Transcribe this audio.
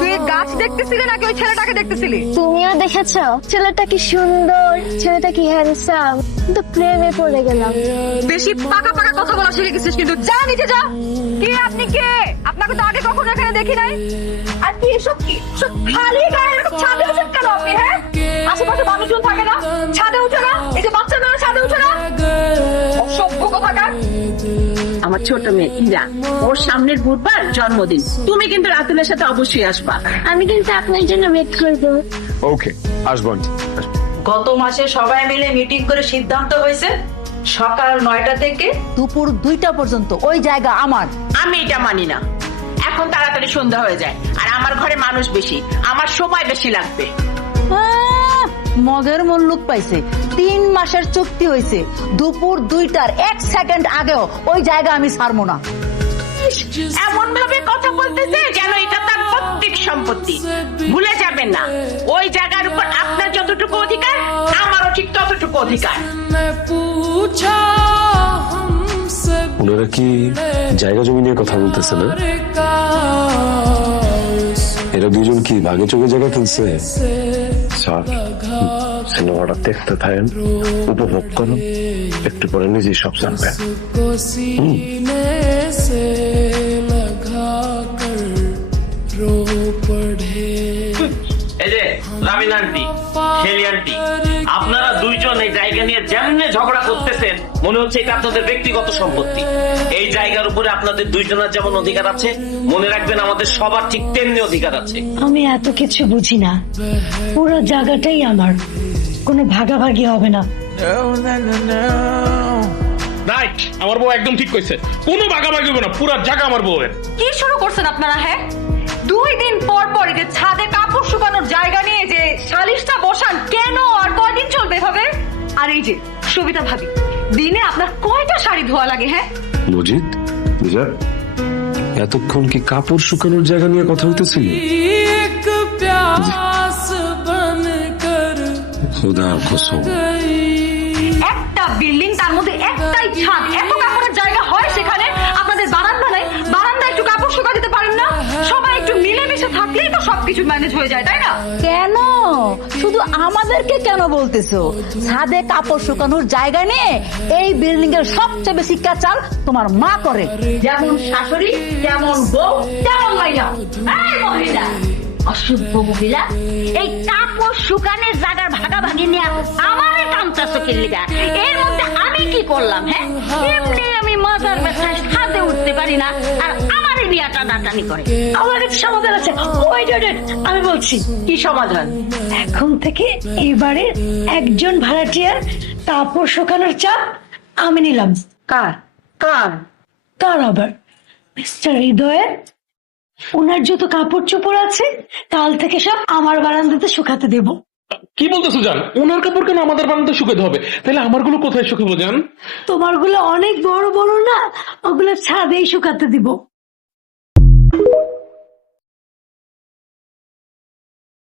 তুই গাছ দেখতেছিলি নাকি ওই ছেলেটাকে দেখতেছিলি? তুমিও দেখেছো ছেলেটা কি সুন্দর, ছেলেটা কি হ্যান্ডসাম, কিন্তু প্রেমে পড়ে গেলাম। বেশি পাকা পাকা কথা বলা শিখে গেছিস কিন্তু। যা নিচে যা। কে আপনি? কে আপনাকে তো আগে কখনো এখানে দেখি নাই। আর কি এসব? কি সব খালি গায়ে এরকম ছাদে উঠেন কেন আপনি? হ্যাঁ, আশেপাশে মানুষজন থাকে না? ছাদে উঠে না? এই যে বাচ্চা মেয়েরা ছাদে উঠে না? অসভ্য কোথাকার। আমার ছোট মেয়ে ইরা, ওর সামনের বুধবার জন্মদিন। তুমি কিন্তু রাতুলের সাথে অবশ্যই আসবা। আমি কিন্তু আপনার জন্য ওয়েট করবো। ওকে, আসবো আন্টি। গত মাসে সবাই মিলে মিটিং করে সিদ্ধান্ত হয়েছে সকাল 9টা থেকে দুপুর 2টা পর্যন্ত ওই জায়গা আমার। আমি এটা মানি না। এখন তাড়াতাড়ি সন্ধ্যা হয়ে যায়, আর আমার ঘরে মানুষ বেশি, আমার সময় বেশি লাগবে। মগের মূল্য পাইছে। 3 মাসের চুক্তি হয়েছে, দুপুর 2টার 1 সেকেন্ড আগেও ওই জায়গা আমি ছাড়বো না। এমন ভাবে কথা বলতেছে যেন এটা তার পৈতৃক সম্পত্তি। ভুলে যাবেন না, ওই জায়গার উপর আপনার যতটুকু অধিকার, আমারও ঠিক ততটুকু অধিকার। ওনারা কি জায়গা জমি নিয়ে কথা বলতেছে না? এরা দুজন কি ভাগে চোখে জায়গা কিনছে? স্যার, সিনেমাটা দেখতে থাকেন, উপভোগ করুন, একটু পরে নিজেই সব জানবেন। এই যে রামিন আন্টি, শেলি আন্টি, আপনারা দুইজন এই জায়গা নিয়ে যেমনে ঝগড়া করতেছেন, মনে হচ্ছে এটা আপনাদের ব্যক্তিগত সম্পত্তি। এই জায়গার উপরে আপনাদের দুইজনের যেমন অধিকার আছে, মনে রাখবেন আমাদের সবার ঠিক তেমনি অধিকার আছে। আমি এত কিছু বুঝি না, পুরো জায়গাটাই আমার, কোনো ভাগাভাগি হবে না। রাইট, আমার বউ একদম ঠিক কইছে, কোনো ভাগাভাগি হবে না, পুরো জায়গা আমার বউয়ের। কি শুরু করছেন আপনারা? হ্যাঁ, 2 দিন পর পর যে ছাদে কাপড় শুকানোর জায়গা নিয়ে যে সালিশটা বসান কেন? আর কয়দিন চলবে হবে? আর এই যে সবিতা ভাবি, দিনে আপনার কয়টা শাড়ি ধোয়া লাগে? হ্যাঁ মজিদ, এতক্ষণ কি কাপড় শুকানোর জায়গা নিয়ে কথা হইতেছিল? খোদা কসম, একটা বিল্ডিং, তার মধ্যে একটাই ছাদ, এত কাপড়ের জায়গা হয় সেখানে? আপনাদের বারান্দা নাই? বারান্দা একটু কাপড় শুকা দিতে পারেন না? সবাই একটু মিলেমিশে থাকলেই তো সবকিছু ম্যানেজ হয়ে যায়, তাই না? কেন শুধু আমাদেরকে কেন বলতেছো? ছাদে কাপড় শুকানোর জায়গা নিয়ে এই বিল্ডিং এর সবচেয়ে বেশি কাচাল তোমার মা করে। যেমন শাশুড়ি, যেমন বউ, তেমন মাইয়া। এই মহিলা, অসভ্য মহিলা, এই কাপড় শুকানোর জায়গার ভাগাভাগি নিয়ে আমারে কামতাছো কিল্লিগা? এর মধ্যে আমি কি করলাম? হ্যাঁ, এমনি আমি মজার ব্যথায় ছাদে উঠতে পারি না, আর আমারে নিয়ে টানাটানি করে। আমার কাছে সমাধান আছে, ওয়েট ওয়েট, আমি বলছি। কি সমাধান? এখন থেকে এবারে একজন ভাড়াটিয়ার কাপড় শুকানোর চাপ আমি নিলাম। কার কার? কার আবার? মিস্টার হৃদয়ের। ওনার যত কাপড় চোপড় আছে কাল থেকে সব আমার বারান্দাতে শুকাতে দেব। কি বলতেছো জান? ওনার কাপড় কেন আমাদের বানাতে শুকাতে হবে? তাহলে আমারগুলো কোথায় শুকাবো জান? তোমারগুলো অনেক বড় বড় না, ওগুলো ছাদেই শুকাতে দিব।